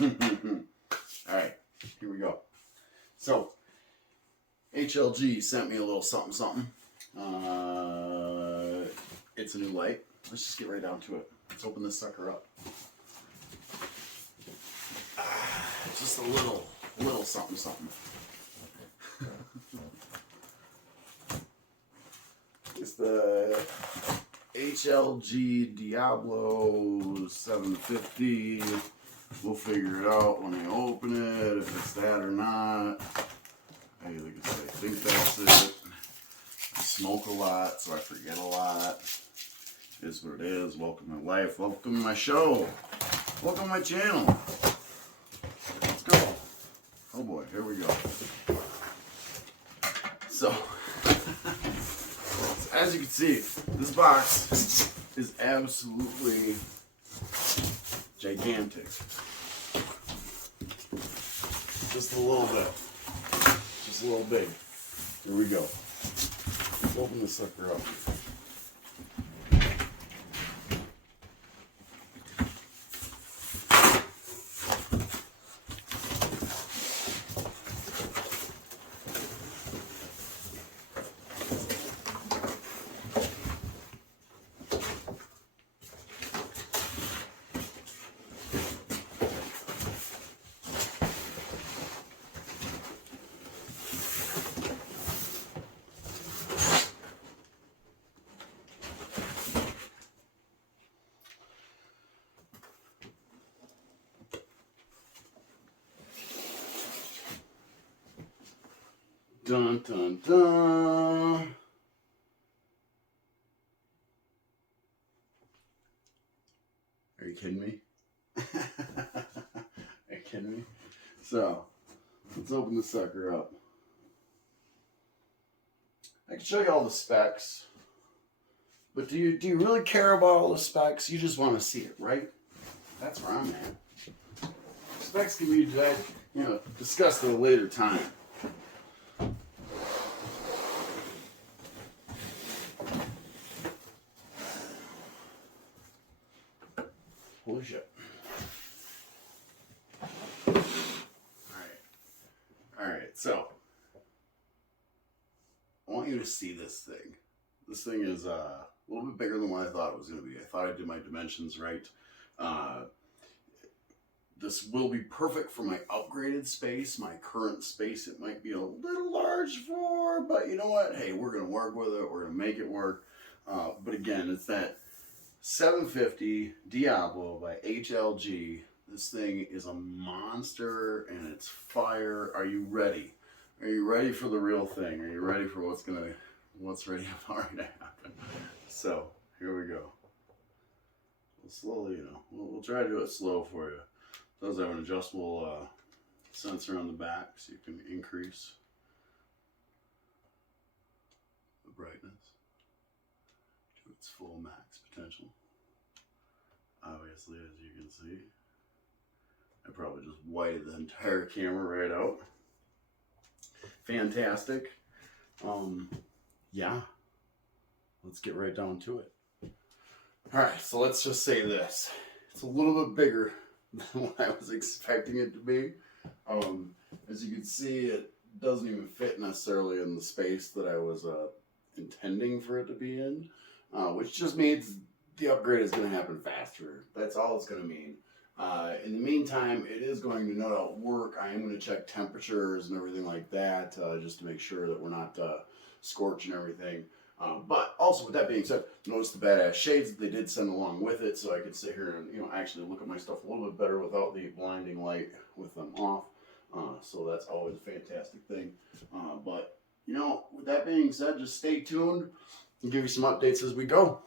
Alright, here we go. So, HLG sent me a little something something. It's a new light. Let's just get right down to it. Let's open this sucker up. Just a little something something. It's the HLG Diablo 750. We'll figure it out when I open it, if it's that or not. I think that's it. I smoke a lot, so I forget a lot. It is what it is. Welcome to life. Welcome to my show. Welcome to my channel. Let's go. Oh boy, here we go. So, as you can see, this box is absolutely gigantic. Just a little bit. Just a little big. Here we go. Let's open this sucker up. Dun dun dun. Are you kidding me? Are you kidding me? So, let's open the sucker up. I can show you all the specs, but do you really care about all the specs? You just want to see it, right? That's where I'm at. Specs can be, discussed at a later time. Holy shit. Alright, so I want you to see this thing. This thing is a little bit bigger than what I thought it was going to be. I thought I did my dimensions right. This will be perfect for my upgraded space. My current space, it might be a little large for, but you know what? Hey, we're going to work with it. We're going to make it work. But again, it's that 750 Diablo by HLG. This thing is a monster and it's fire. Are you ready? Are you ready for the real thing? Are you ready for what's ready to happen? So here we go. We'll slowly, we'll try to do it slow for you. It does have an adjustable sensor on the back, so you can increase the brightness to its full max potential. Obviously, as you can see, I probably just whited the entire camera right out. Fantastic. Yeah, let's get right down to it. Alright, so let's just say this. It's a little bit bigger than what I was expecting it to be. As you can see, it doesn't even fit necessarily in the space that I was intending for it to be in, which just means the upgrade is going to happen faster. That's all it's going to mean. In the meantime, it is going to no doubt work. I am going to check temperatures and everything like that, just to make sure that we're not scorching everything. But also, with that being said, notice the badass shades that they did send along with it, so I could sit here and actually look at my stuff a little bit better without the blinding light with them off. So that's always a fantastic thing. But with that being said, just stay tuned and give you some updates as we go.